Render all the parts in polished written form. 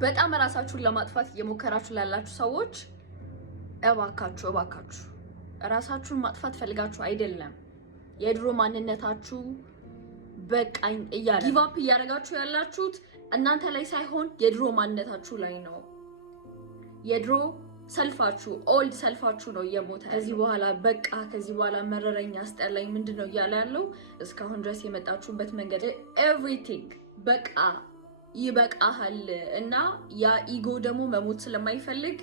በጣም ራሳችሁን ለማጥፋት እየሞከራችሁ ላላችሁ ሰዎች እባካችሁ ራሳችሁን ማጥፋት ፈልጋችሁ አይደለም። የድሮ ማንነታችሁ በቃኝ እያለ ጊቭ አፕ እያደረጋችሁ ያላችሁት እናንተ ላይ ሳይሆን የድሮ ማንነታችሁ ላይ ነው። የድሮ ሰልፋችሁ ኦልድ ሰልፋችሁ ነው እየሞተ ከዚህ በኋላ በቃ ከዚህ በኋላ መረረኝ አስጠላኝ ምንድነው እያለ ያለው እስካሁን ድረስ የመጣችሁበት መንገድ ኤቭሪቲንግ በቃ ይበቃሃል። እና ያ ኢጎ ደግሞ መሞት ስለማይፈልግ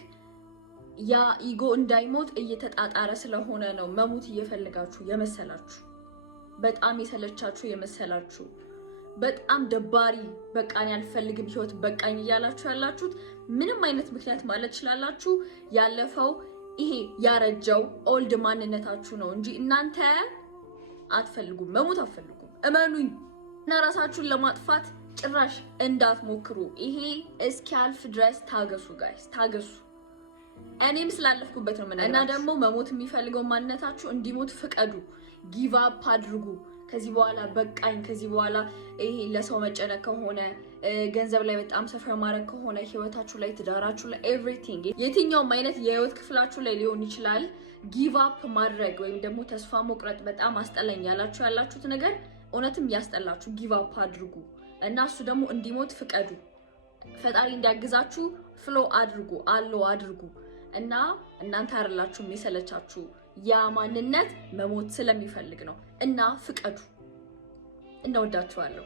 ያ ኢጎ እንዳይሞት እየተጣጣረ ስለሆነ ነው መሞት እየፈልጋችሁ የመሰላችሁ፣ በጣም የሰለቻችሁ የመሰላችሁ፣ በጣም ደባሪ በቃኝ አልፈልግም ህይወት በቃኝ እያላችሁ ያላችሁት ምንም አይነት ምክንያት ማለት ይችላልላችሁ። ያለፈው ይሄ ያረጀው ኦልድ ማንነታችሁ ነው እንጂ እናንተ አትፈልጉም፣ መሞት አትፈልጉም። እመኑኝ። እና ራሳችሁን ለማጥፋት ጭራሽ እንዳትሞክሩ። ይሄ እስኪያልፍ ድረስ ታገሱ ጋይስ፣ ታገሱ። እኔም ስላለፍኩበት ነው እና ደግሞ መሞት የሚፈልገው ማንነታችሁ እንዲሞት ፍቀዱ። ጊቭ አፕ አድርጉ። ከዚህ በኋላ በቃኝ፣ ከዚህ በኋላ ይሄ ለሰው መጨነቅ ከሆነ ገንዘብ ላይ በጣም ሰፈር ማድረግ ከሆነ ህይወታችሁ ላይ ትዳራችሁ ላይ ኤቭሪቲንግ የትኛውም አይነት የህይወት ክፍላችሁ ላይ ሊሆን ይችላል። ጊቭ አፕ ማድረግ ወይም ደግሞ ተስፋ መቁረጥ በጣም አስጠላኝ ያላችሁት ነገር እውነትም ያስጠላችሁ ጊቭ አፕ አድርጉ እና እሱ ደግሞ እንዲሞት ፍቀዱ። ፈጣሪ እንዲያግዛችሁ ፍሎ አድርጉ፣ አድርጉ እና እናንተ አይደላችሁም የሰለቻችሁ፣ ያ ማንነት መሞት ስለሚፈልግ ነው እና ፍቀዱ። እንወዳችኋለሁ።